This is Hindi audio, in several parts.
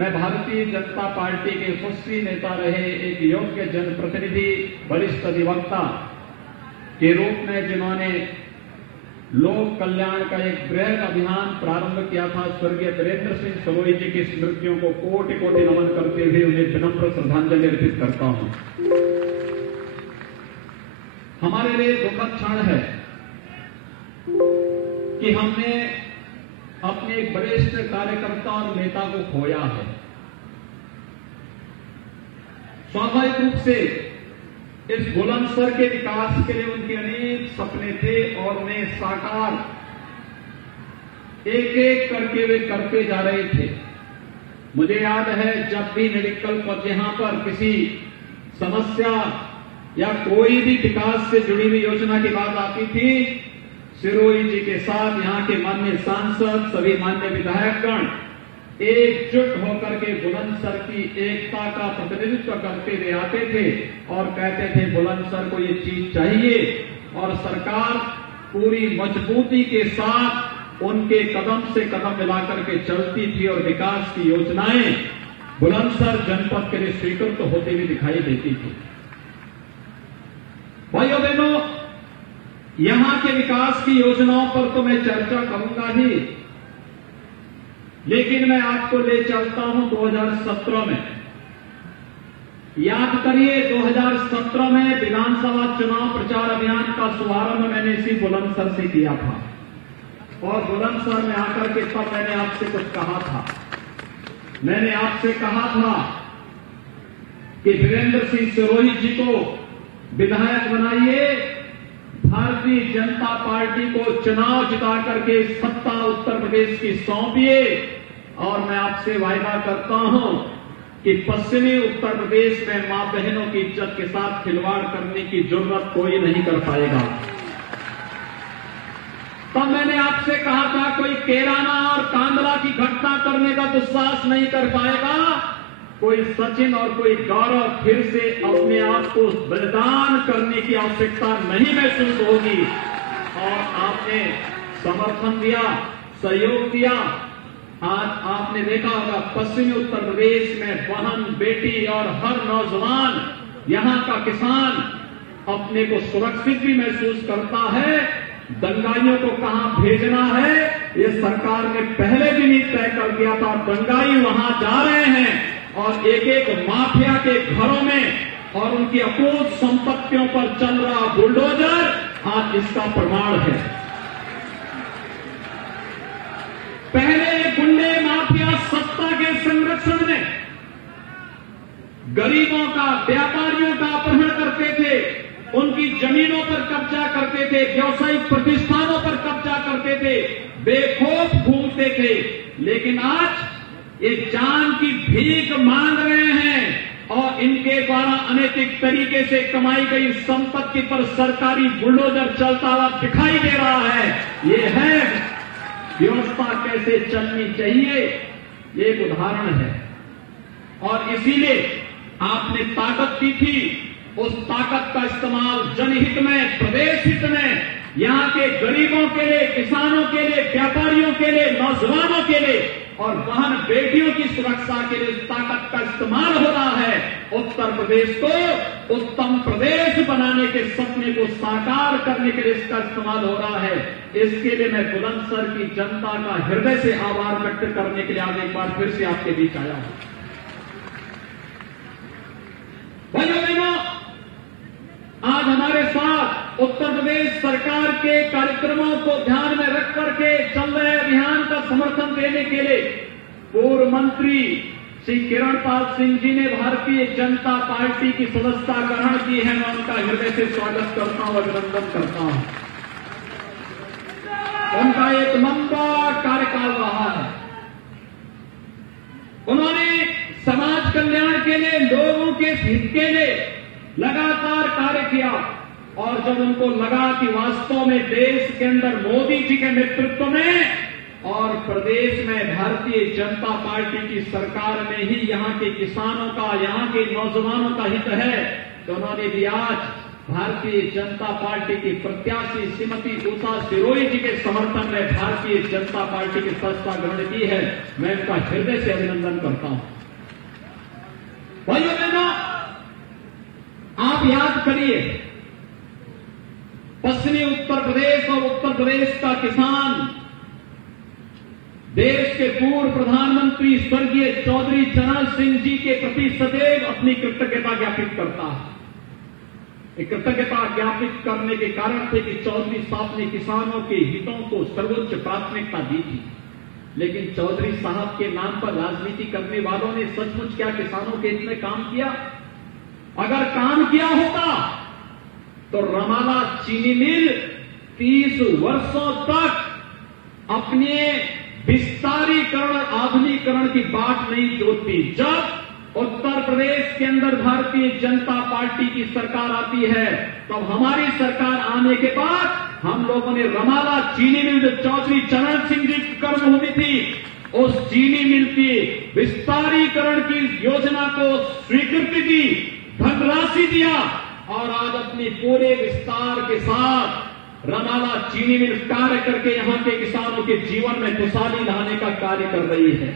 मैं भारतीय जनता पार्टी के यशस्वी नेता रहे एक योग्य जनप्रतिनिधि, वरिष्ठ अधिवक्ता के रूप में जिन्होंने लोक कल्याण का एक बृहद अभियान प्रारंभ किया था, स्वर्गीय वीरेंद्र सिंह सरोई जी की स्मृतियों को कोटि कोटि नमन करते हुए उन्हें विनम्र श्रद्धांजलि अर्पित करता हूं। हमारे लिए दुखद क्षण है कि हमने अपने एक वरिष्ठ कार्यकर्ता और नेता को खोया है। स्वाभाविक रूप से इस बुलंदशहर के विकास के लिए उनके अनेक सपने थे और उन्हें साकार एक एक करके वे करते जा रहे थे। मुझे याद है जब भी मेडिकल पर यहां पर किसी समस्या या कोई भी विकास से जुड़ी हुई योजना की बात आती थी, सिरोही जी के साथ यहां के माननीय सांसद, सभी माननीय विधायकगण एकजुट होकर के बुलंदशहर की एकता का प्रतिनिधित्व करते हुए आते थे और कहते थे बुलंदशहर को ये चीज चाहिए, और सरकार पूरी मजबूती के साथ उनके कदम से कदम मिलाकर के चलती थी और विकास की योजनाएं बुलंदशहर जनपद के लिए स्वीकृत होती हुई दिखाई देती थी। भाइयों बहनों, यहां के विकास की योजनाओं पर तो मैं चर्चा करूंगा ही, लेकिन मैं आपको ले चलता हूं 2017 में। याद करिए 2017 में विधानसभा चुनाव प्रचार अभियान का शुभारंभ मैंने इसी बुलंदशहर से किया था और बुलंदशहर में आकर के तब मैंने आपसे कुछ कहा था। मैंने आपसे कहा था कि वीरेंद्र सिंह सिरोही जी को विधायक बनाइए, भारतीय जनता पार्टी को चुनाव जिता करके सत्ता उत्तर प्रदेश की सौंपिए, और मैं आपसे वायदा करता हूं कि पश्चिमी उत्तर प्रदेश में मां बहनों की इज्जत के साथ खिलवाड़ करने की जरूरत कोई नहीं कर पाएगा। तब मैंने आपसे कहा था कोई केराना और कांदला की घटना करने का दुस्साहस नहीं कर पाएगा, कोई सचिन और कोई गौरव फिर से अपने आप को बलिदान करने की आवश्यकता नहीं महसूस होगी। और आपने समर्थन दिया, सहयोग दिया। आज आपने देखा होगा पश्चिमी उत्तर प्रदेश में बहन, बेटी और हर नौजवान, यहां का किसान अपने को सुरक्षित भी महसूस करता है। दंगाइयों को कहां भेजना है ये सरकार ने पहले भी नहीं तय कर दिया था। दंगाई वहां जा रहे हैं और एक एक माफिया के घरों में और उनकी अपूर्व संपत्तियों पर चल रहा बुलडोजर आज इसका प्रमाण है। पहले गुंडे माफिया सत्ता के संरक्षण में गरीबों का, व्यापारियों का अपहरण करते थे, उनकी जमीनों पर कब्जा करते थे, व्यावसायिक प्रतिष्ठानों पर कब्जा करते थे, बेखौफ घूमते थे। लेकिन आज ये जान की भीख मांग रहे हैं और इनके द्वारा अनैतिक तरीके से कमाई गई संपत्ति पर सरकारी बुलडोजर चलता हुआ दिखाई दे रहा है। ये है व्यवस्था कैसे चलनी चाहिए, ये एक उदाहरण है। और इसीलिए आपने ताकत दी थी, उस ताकत का इस्तेमाल जनहित में, प्रदेश हित में, यहां के गरीबों के लिए, किसानों के लिए, व्यापारियों के लिए, नौजवानों के लिए और बहन बेटियों की सुरक्षा के लिए इस ताकत का इस्तेमाल हो रहा है। उत्तर प्रदेश को उत्तम प्रदेश बनाने के सपने को साकार करने के लिए इसका इस्तेमाल हो रहा है। इसके लिए मैं बुलंदशहर की जनता का हृदय से आभार व्यक्त करने के लिए आज एक बार फिर से आपके बीच आया हूं। भाइयों बहनों, आज हमारे साथ उत्तर प्रदेश सरकार के कार्यक्रमों को ध्यान में रख करके चल रहे अभियान का समर्थन देने के लिए पूर्व मंत्री श्री किरण पाल सिंह जी ने भारतीय जनता पार्टी की सदस्यता ग्रहण की है। मैं उनका हृदय से स्वागत करता हूं, अभिनंदन करता हूं। उनका एक लंबा कार्यकाल रहा है। उन्होंने समाज कल्याण के लिए, लोगों के हित के लिए लगातार कार्य किया और जब उनको लगा कि वास्तव में देश के अंदर मोदी जी के नेतृत्व में और प्रदेश में भारतीय जनता पार्टी की सरकार में ही यहां के किसानों का, यहां के नौजवानों का हित है, तो उन्होंने भी आज भारतीय जनता पार्टी की प्रत्याशी श्रीमती उषा सिरोही जी के समर्थन में भारतीय जनता पार्टी की सदस्यता ग्रहण की है। मैं उनका हृदय से अभिनंदन करता हूं। भाइयों बहनों, आप याद करिए, पश्चिमी उत्तर प्रदेश और उत्तर प्रदेश का किसान देश के पूर्व प्रधानमंत्री स्वर्गीय चौधरी चरण सिंह जी के प्रति सदैव अपनी कृतज्ञता ज्ञापित करता है। कृतज्ञता ज्ञापित करने के कारण थे कि चौधरी साहब ने किसानों के हितों को सर्वोच्च प्राथमिकता दी थी। लेकिन चौधरी साहब के नाम पर राजनीति करने वालों ने सचमुच क्या किसानों के हित में काम किया? अगर काम किया होता तो रमाला चीनी मिल 30 वर्षों तक अपने विस्तारीकरण और आधुनिकीकरण की बाट नहीं जोतती। जब उत्तर प्रदेश के अंदर भारतीय जनता पार्टी की सरकार आती है, तब हमारी सरकार आने के बाद हम लोगों ने रमाला चीनी मिल जो चौधरी चरण सिंह जी की कर्मभूमि थी, उस चीनी मिल की विस्तारीकरण की योजना को स्वीकृति दी, धनराशि दिया और आज अपनी पूरे विस्तार के साथ रमाला चीनी मिल कार्य करके यहां के किसानों के जीवन में खुशहाली लाने का कार्य कर रही है।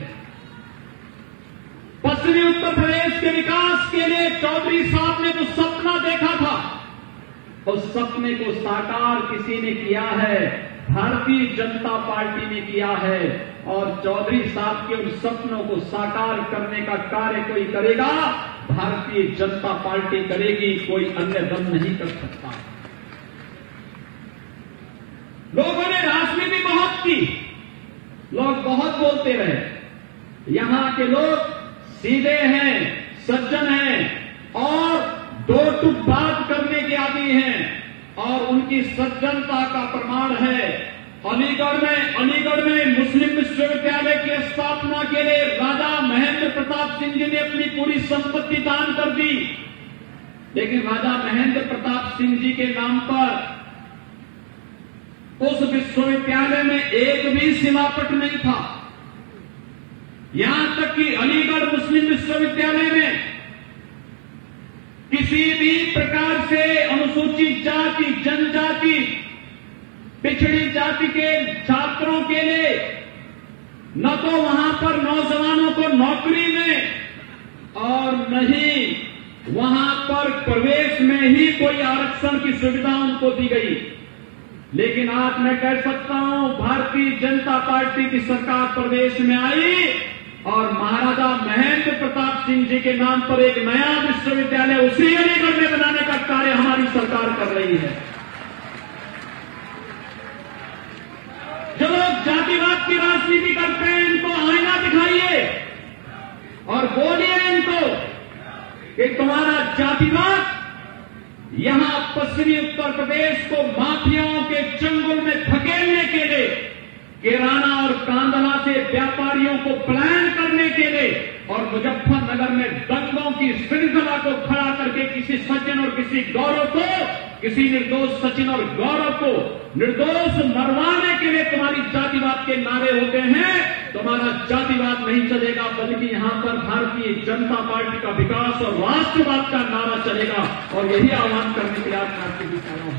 पश्चिमी उत्तर प्रदेश के विकास के लिए चौधरी साहब ने जो सपना देखा था, उस सपने को साकार किसी ने किया है, भारतीय जनता पार्टी ने किया है। और चौधरी साहब के उन सपनों को साकार करने का कार्य कोई करेगा, भारतीय जनता पार्टी करेगी, कोई अन्य दल नहीं कर सकता। लोगों ने राजनीति बहुत की, लोग बहुत बोलते रहे। यहां के लोग सीधे हैं, सज्जन हैं और दो टूक बात करने के आदी हैं। और उनकी सज्जनता का प्रमाण है अलीगढ़ में मुस्लिम विश्वविद्यालय की स्थापना के लिए राजा महेंद्र प्रताप सिंह जी ने अपनी पूरी संपत्ति दान कर दी। लेकिन राजा महेंद्र प्रताप सिंह जी के नाम पर उस विश्वविद्यालय में एक भी शिलापट नहीं था। यहां तक कि अलीगढ़ मुस्लिम विश्वविद्यालय में किसी भी प्रकार से अनुसूचित जाति, जनजाति, पिछड़ी जाति के छात्रों के लिए न तो वहां पर नौजवानों को नौकरी में और न ही वहां पर प्रवेश में ही कोई आरक्षण की सुविधा उनको दी गई। लेकिन आज मैं कह सकता हूं, भारतीय जनता पार्टी की सरकार प्रदेश में आई और महाराजा महेंद्र प्रताप सिंह जी के नाम पर एक नया विश्वविद्यालय उसी अलीगढ़ में बनाने का कार्य हमारी सरकार कर रही है। जो लोग जातिवाद की राजनीति करते हैं, इनको आईना दिखाइए और बोलिए इनको कि तुम्हारा जातिवाद यहां पश्चिमी उत्तर प्रदेश को माफियाओं के चंगुल में धकेलने के लिए, किराना और कांदला से व्यापारियों को पलायन करने के लिए और मुजफ्फरनगर में दंगों की श्रृंखला को खड़ा करके किसी सचिन और किसी गौरव को, किसी निर्दोष सचिन और गौरव को निर्दोष मरवाने के लिए तुम्हारी जातिवाद के नारे होते हैं। तुम्हारा जातिवाद नहीं चलेगा, बल्कि यहां पर भारतीय जनता पार्टी का विकास और राष्ट्रवाद का नारा चलेगा। और यही आह्वान करने के लिए आज मैं आपके बीच आया हूं।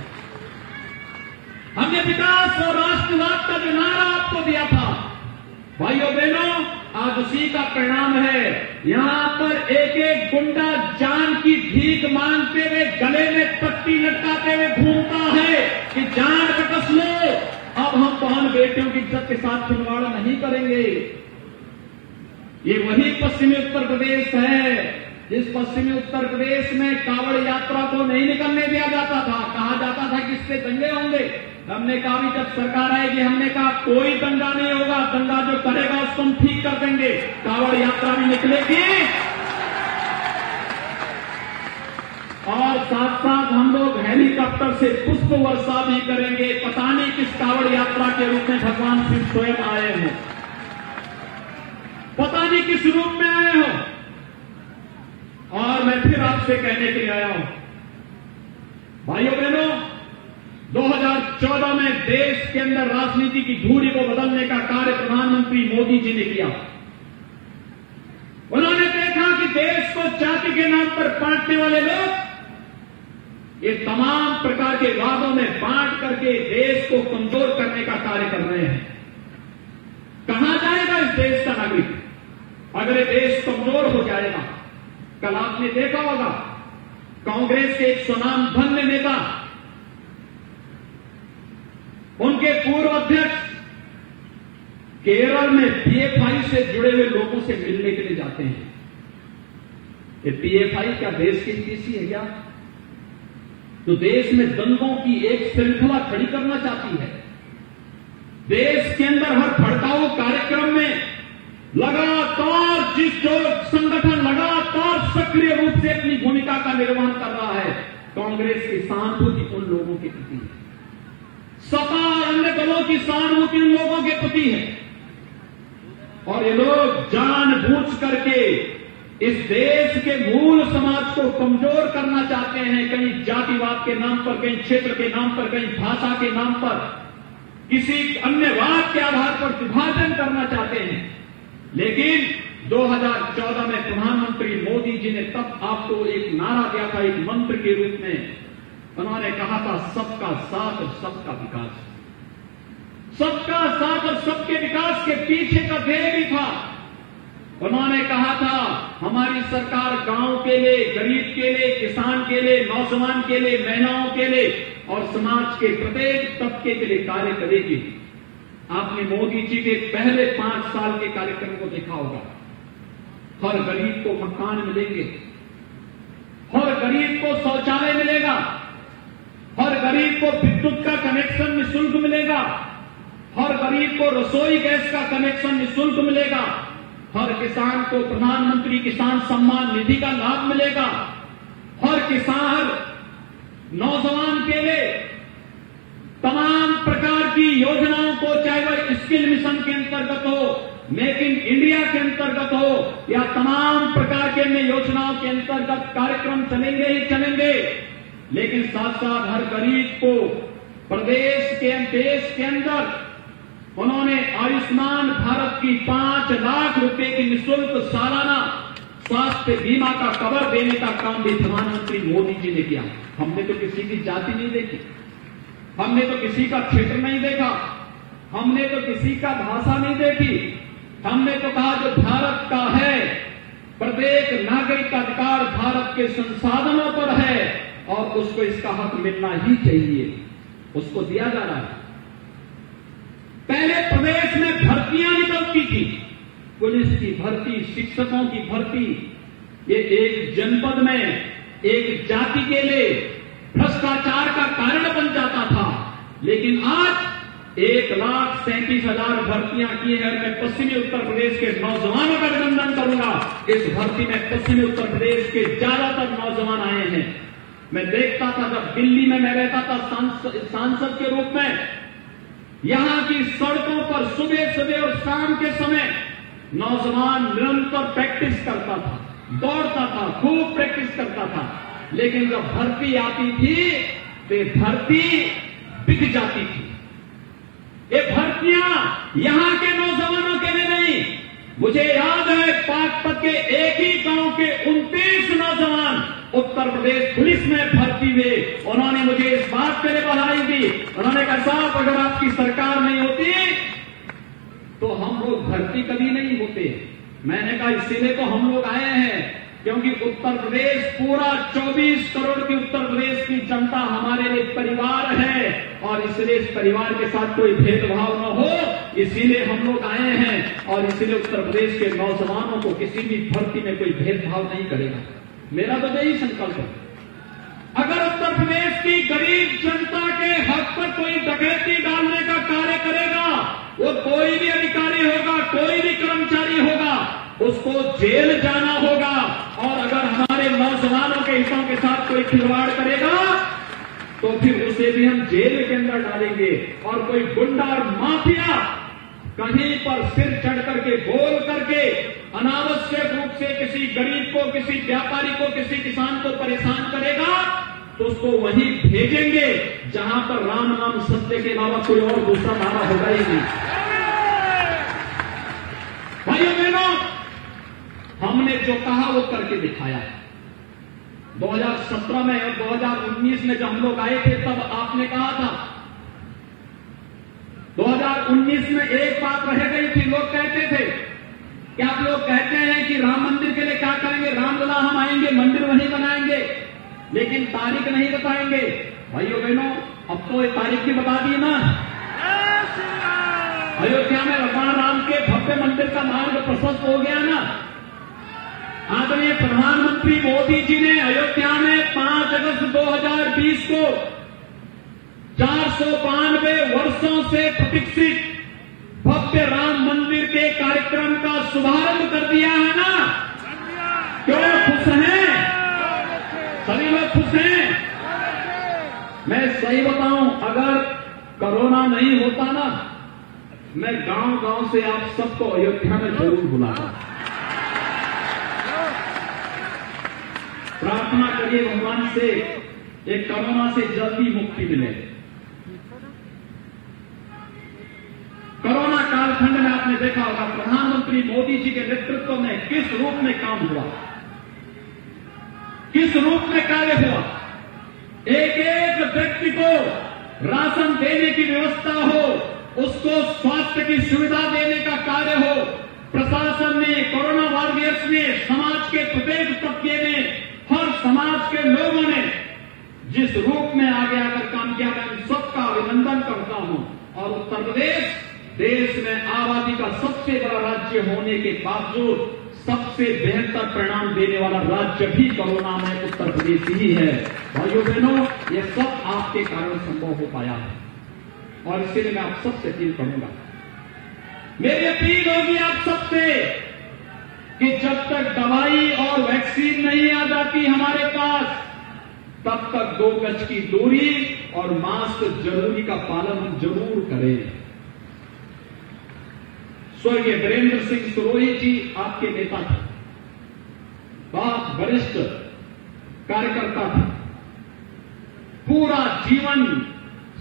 हमने विकास और राष्ट्रवाद का जो नारा आपको दिया था, भाइयों बहनों, आज उसी का परिणाम है। यहां पर एक एक गुंडा जान की भीख मांगते हुए, गले में पट्टी लटकाते हुए घूमता है कि जान कस लो, अब हम बहन बेटियों की इज्जत के साथ खिलवाड़ नहीं करेंगे। ये वही पश्चिमी उत्तर प्रदेश है जिस पश्चिमी उत्तर प्रदेश में कांवड़ यात्रा को नहीं निकलने दिया जाता था। कहा जाता था कि इससे दंगे होंगे। हमने कहा भी जब सरकार आएगी, हमने कहा कोई दंगा नहीं होगा, दंगा जो करेगा उसको हम ठीक कर देंगे। कांवड़ यात्रा भी निकलेगी और साथ साथ हम लोग हेलीकॉप्टर से पुष्प वर्षा भी करेंगे। पता नहीं किस कांवड़ यात्रा के रूप में भगवान शिव स्वयं आए हैं, पता नहीं किस रूप में आए हो। और मैं फिर आपसे कहने के लिए आया हूं, भाइयों बहनों, 2014 में देश के अंदर राजनीति की धूरी को बदलने का कार्य प्रधानमंत्री मोदी जी ने किया। उन्होंने देखा कि देश को जाति के नाम पर बांटने वाले लोग ये तमाम प्रकार के वादों में बांट करके देश को कमजोर करने का कार्य कर रहे हैं। कहां जाएगा इस देश का नागरिक अगर ये देश कमजोर हो जाएगा? कल आपने देखा होगा कांग्रेस के एक सुनामधन्य नेता, उनके पूर्व अध्यक्ष केरल में पीएफआई से जुड़े हुए लोगों से मिलने के लिए जाते हैं। ये पीएफआई क्या देश की पीसी है क्या? तो देश में दंगों की एक श्रृंखला खड़ी करना चाहती है। देश के अंदर हर भड़काऊ कार्यक्रम में लगातार जिस जो संगठन लगातार सक्रिय रूप से अपनी भूमिका का निर्वहन कर रहा है, कांग्रेस की सहानुभूति उन लोगों के प्रति है, सपा और अन्य दलों की सहानुभूति उन लोगों के प्रति है। और ये लोग जानबूझ करके इस देश के मूल समाज को कमजोर करना चाहते हैं। कहीं जातिवाद के नाम पर, कहीं क्षेत्र के नाम पर, कहीं भाषा के नाम पर, किसी अन्य वाद के आधार पर विभाजन करना चाहते हैं। लेकिन 2014 में प्रधानमंत्री मोदी जी ने तब आपको एक नारा दिया था, एक मंत्र के रूप में उन्होंने कहा था, सबका साथ और सबका विकास। सबका साथ और सबके विकास के पीछे का ध्येय भी था। उन्होंने कहा था, हमारी सरकार गांव के लिए, गरीब के लिए, किसान के लिए, नौजवान के लिए, महिलाओं के लिए और समाज के प्रत्येक तबके के लिए कार्य करेगी। आपने मोदी जी के पहले 5 साल के कार्यक्रम को देखा होगा। हर गरीब को मकान मिलेंगे, हर गरीब को शौचालय मिलेगा, हर गरीब को विद्युत का कनेक्शन निःशुल्क मिलेगा, हर गरीब को रसोई गैस का कनेक्शन निःशुल्क मिलेगा, हर किसान को प्रधानमंत्री किसान सम्मान निधि का लाभ मिलेगा, हर किसान, नौजवान के लिए तमाम प्रकार की योजनाओं को, चाहे वह स्किल मिशन के अंतर्गत हो, मेक इन इंडिया के अंतर्गत हो या तमाम प्रकार के अन्य योजनाओं के अंतर्गत कार्यक्रम चलेंगे ही चलेंगे। लेकिन साथ साथ हर गरीब को प्रदेश के, देश के अंदर उन्होंने आयुष्मान भारत की 5 लाख रुपए की निःशुल्क सालाना स्वास्थ्य बीमा का कवर देने का काम भी प्रधानमंत्री मोदी जी ने किया। हमने तो किसी की जाति नहीं देखी, हमने तो किसी का क्षेत्र नहीं देखा, हमने तो किसी का भाषा नहीं देखी। हमने तो कहा जो भारत का है, प्रत्येक नागरिक का अधिकार भारत के संसाधनों पर है और उसको इसका हक मिलना ही चाहिए, उसको दिया जा रहा है। पहले प्रदेश में भर्तियां निकलती थी, पुलिस की भर्ती, शिक्षकों की भर्ती, ये एक जनपद में एक जाति के लिए भ्रष्टाचार का कारण बन जाता था। लेकिन आज 1,37,000 भर्तियां की है। मैं पश्चिमी उत्तर प्रदेश के नौजवानों का अभिनंदन करूंगा। इस भर्ती में पश्चिमी उत्तर प्रदेश के ज्यादातर नौजवान आए हैं। मैं देखता था जब दिल्ली में मैं रहता था सांसद के रूप में, यहां की सड़कों पर सुबह सुबह और शाम के समय नौजवान निरंतर प्रैक्टिस करता था, दौड़ता था, खूब प्रैक्टिस करता था। लेकिन जब भर्ती आती थी तो भर्ती बिक जाती थी। ये भर्तियां यहां के नौजवानों के लिए नहीं। मुझे याद है पाकपत के एक ही गांव के 29 नौजवान उत्तर प्रदेश पुलिस में भर्ती हुए। उन्होंने मुझे इस बात के लिए बधाई दी। उन्होंने कहा साहब अगर आपकी सरकार नहीं होती तो हम लोग भर्ती कभी नहीं होते। मैंने कहा इसीलिए तो हम लोग आए हैं, क्योंकि उत्तर प्रदेश पूरा 24 करोड़ की उत्तर प्रदेश की जनता हमारे लिए परिवार है और इसलिए इस परिवार के साथ कोई भेदभाव न हो, इसीलिए हम लोग आए हैं और इसीलिए उत्तर प्रदेश के नौजवानों को किसी भी भर्ती में कोई भेदभाव नहीं करेगा। मेरा तो यही संकल्प है। अगर उत्तर प्रदेश की गरीब जनता के हक पर कोई डकैती डालने का कार्य करेगा, वो कोई भी अधिकारी होगा, कोई भी कर्मचारी होगा, उसको जेल जाना होगा। और अगर हमारे नौजवानों के हितों के साथ कोई खिलवाड़ करेगा तो फिर उसे भी हम जेल के अंदर डालेंगे। और कोई गुंडा और माफिया कहीं पर सिर चढ़ करके बोल करके अनावश्यक रूप से किसी गरीब को, किसी व्यापारी को, किसी किसान को परेशान करेगा तो उसको वहीं भेजेंगे जहां पर राम नाम सत्य के अलावा कोई और दूसरा नारा होगा ही नहीं। भाइयों बहनों, हमने जो कहा वो करके दिखाया है। 2017 में और 2019 में जब हम लोग आए थे तब आपने कहा था, 2019 में एक बात रह गई थी, लोग कहते थे कि आप लोग कहते हैं कि राम मंदिर के लिए क्या करेंगे, रामलला हम आएंगे, मंदिर वहीं बनाएंगे, लेकिन तारीख नहीं बताएंगे। भाइयों बहनों, अब तो ये तारीख भी बता दी ना। अयोध्या में भगवान राम के भव्य मंदिर का मार्ग प्रशस्त हो गया ना। आदरणीय प्रधानमंत्री मोदी जी ने अयोध्या में 5 अगस्त 2020 को 492 वर्षों से प्रतीक्षित भव्य राम मंदिर के कार्यक्रम का शुभारंभ कर दिया है ना। क्यों खुश हैं? सभी लोग खुश हैं? मैं सही बताऊं, अगर कोरोना नहीं होता ना, मैं गांव गांव से आप सबको अयोध्या में जरूर बुलाता। प्रार्थना करिए भगवान से एक कोरोना से जल्दी मुक्ति मिले। कोरोना कालखंड में आपने देखा होगा प्रधानमंत्री मोदी जी के नेतृत्व में किस रूप में काम हुआ, किस रूप में कार्य हुआ। एक एक व्यक्ति को राशन देने की व्यवस्था हो, उसको स्वास्थ्य की सुविधा देने का कार्य हो, प्रशासन ने, कोरोना वॉरियर्स ने, समाज के प्रत्येक तबके में, हर समाज के लोगों ने जिस रूप में आगे आकर काम किया, मैं उन सबका अभिनंदन करता हूं। और उत्तर प्रदेश देश में आबादी का सबसे बड़ा राज्य होने के बावजूद सबसे बेहतर परिणाम देने वाला राज्य भी कोरोना में उत्तर प्रदेश ही है। भाइयों बहनों, ये सब आपके कारण संभव हो पाया है और इसलिए मैं आप सबसे अपील करूंगा, मेरी अपील होगी आप सबसे कि जब तक दवाई और वैक्सीन नहीं आ जाती हमारे पास, तब तक 2 गज की दूरी और मास्क जरूरी का पालन हम जरूर करें। स्वर्गीय वीरेंद्र सिंह सिरोही जी आपके नेता थे, बहुत वरिष्ठ कार्यकर्ता थे, पूरा जीवन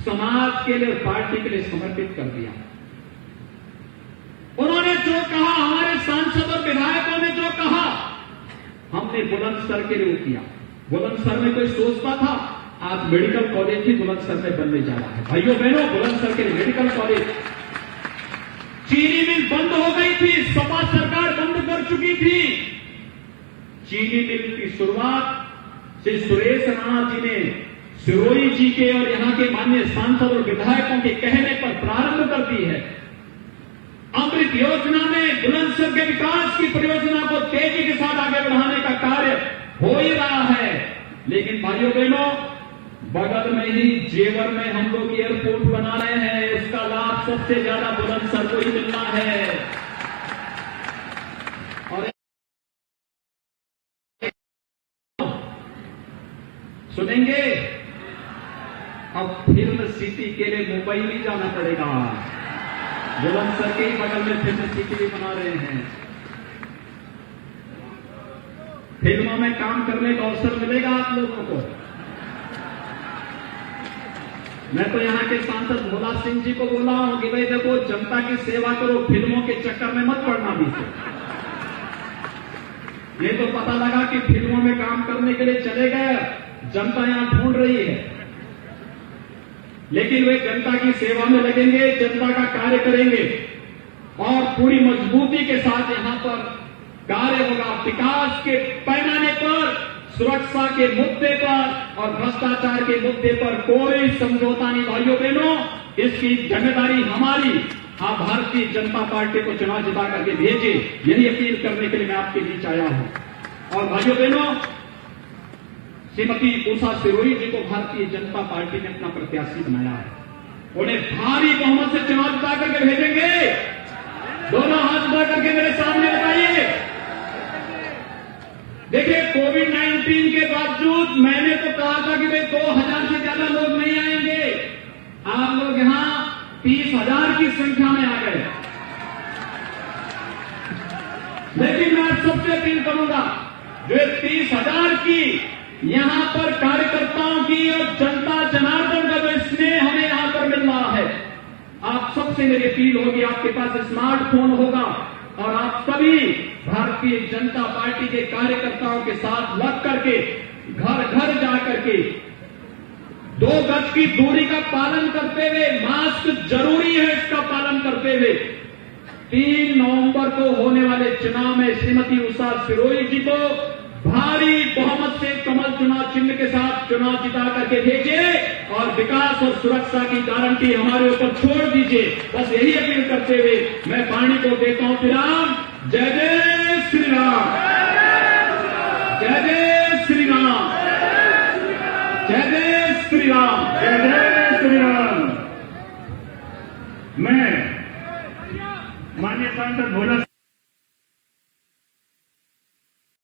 समाज के लिए, पार्टी के लिए समर्पित कर दिया। उन्होंने जो कहा, हमारे सांसद और विधायकों ने जो कहा, हमने बुलंद स्तर के लिए किया। बुलंद स्तर में कोई सोचता था आज मेडिकल कॉलेज भी बुलंद स्तर में बनने जा रहा है। भाइयों बहनों, बुलंद स्तर के लिए मेडिकल कॉलेज। चीनी मिल बंद हो गई थी, सपा सरकार बंद कर चुकी थी। चीनी मिल की शुरुआत श्री सुरेश राणा जी ने सिरोही जी के और यहां के माननीय सांसद और विधायकों के कहने पर प्रारंभ कर दी है। अमृत योजना में बुलंदशहर के विकास की परियोजना को तेजी के साथ आगे बढ़ाने का कार्य हो ही रहा है। लेकिन भाइयों बहनों, बगल में ही जेवर में हम लोग एयरपोर्ट बना रहे हैं, उसका लाभ सबसे ज्यादा बुलंदशहर को ही मिलना है। और सुनेंगे, अब फिल्म सिटी के लिए मुंबई नहीं जाना पड़ेगा, बुलंदशहर के ही बगल में फिल्म सिटी भी बना रहे हैं। फिल्मों में काम करने का अवसर मिलेगा आप लोगों को। मैं तो यहां के सांसद भोला सिंह जी को बोला हूं कि भाई देखो, जनता की सेवा करो, फिल्मों के चक्कर में मत पड़ना भी से। ये तो पता लगा कि फिल्मों में काम करने के लिए चले गए, जनता यहां ढूंढ रही है, लेकिन वे जनता की सेवा में लगेंगे, जनता का कार्य करेंगे और पूरी मजबूती के साथ यहां पर कार्य होगा। विकास के पैमाने पर, सुरक्षा के मुद्दे पर और भ्रष्टाचार के मुद्दे पर कोई समझौता नहीं। भाइयों बहनों, इसकी जिम्मेदारी हमारी। आप भारतीय जनता पार्टी को चुनाव जिता करके भेजिए, यही अपील करने के लिए मैं आपके बीच आया हूं। और भाइयों बहनों, श्रीमती उषा सिरोही जी को भारतीय जनता पार्टी ने अपना प्रत्याशी बनाया है। उन्हें भारी बहुमत से चुनाव जिता करके भेजेंगे। दोनों हाथ उठा करके मेरे सामने बताइए। देखिए, कोविड-19 के बावजूद मैंने तो कहा था कि भाई 2000 से ज्यादा लोग नहीं आएंगे। आप लोग यहां 30,000 की संख्या में आ गए। लेकिन मैं सबसे अपील करूंगा, जो 30,000 की यहां पर कार्यकर्ताओं की और जनता जनार्दन का जो स्नेह हमें यहां पर मिल रहा है, आप सबसे मेरी अपील होगी, आपके पास स्मार्टफोन होगा और आप सभी भारतीय जनता पार्टी के कार्यकर्ताओं के साथ लग करके घर घर जाकर के 2 गज की दूरी का पालन करते हुए, मास्क जरूरी है इसका पालन करते हुए 3 नवंबर को होने वाले चुनाव में श्रीमती उषा सिरोही जी को भारी बहुमत से कमल चुनाव चिन्ह के साथ चुनाव जिता करके भेजिए और विकास और सुरक्षा की गारंटी हमारे ऊपर छोड़ दीजिए। बस यही अपील करते हुए मैं वाणी को देता हूं विराम। जय जय श्री राम, जय जय श्री राम, जय जय श्री राम, जय जय श्री राम। मैं माननीय सांसद भोला